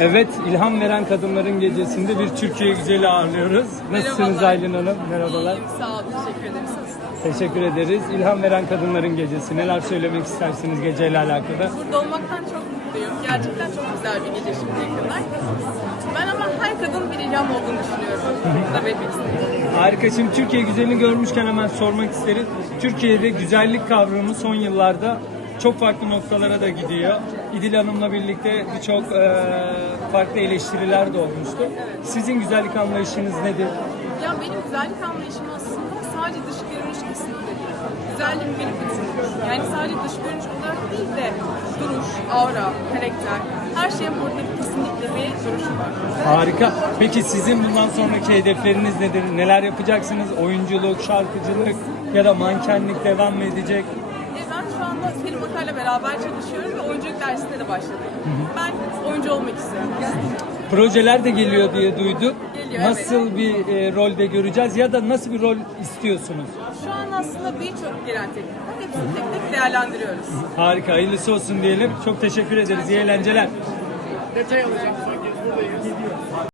Evet, ilham veren kadınların gecesinde bir Türkiye güzeli ağırlıyoruz. Nasılsınız Merhabalar. Aylin Hanım? Merhabalar. İyiyim, sağ olun. Teşekkür ederim. Siz? Teşekkür ederiz. İlham veren kadınların gecesi. Neler söylemek istersiniz geceyle alakalı? Burada olmaktan çok mutluyum. Gerçekten çok güzel bir gece şimdiye kadar. Ben ama her kadın bir ilham olduğunu düşünüyorum. Belirtmek istedim. Harika. Şimdi Türkiye güzelini görmüşken hemen sormak isterim. Türkiye'de güzellik kavramı son yıllarda çok farklı noktalara da gidiyor. İdil Hanım'la birlikte birçok eee, farklı eleştiriler de olmuştu. Sizin güzellik anlayışınız nedir? Ya benim güzellik anlayışım aslında sadece dış görünüş kesinlikle değil. Güzelliğin bir bütün. Yani sadece dış görünüş olarak değil de duruş, aura, karakter, her şeyin burada kesinlikle bir duruşu var. Harika. Peki sizin bundan sonraki hedefleriniz nedir? Neler yapacaksınız? Oyunculuk, şarkıcılık ya da mankenlik devam mı edecek? Şu anda Selim Akar'la beraber çalışıyorum ve oyunculuk dersine de başladım. Ben oyuncu olmak istiyorum aslında. Projeler de geliyor diye duyduk. Geliyor, Nasıl bir e, rolde göreceğiz ya da nasıl bir rol istiyorsunuz? Şu an aslında birçok gelen teklif var. Hepsini tek tek değerlendiriyoruz. Harika, hayırlısı olsun diyelim. Çok teşekkür ederiz. İyi eğlenceler. Detay alacağım.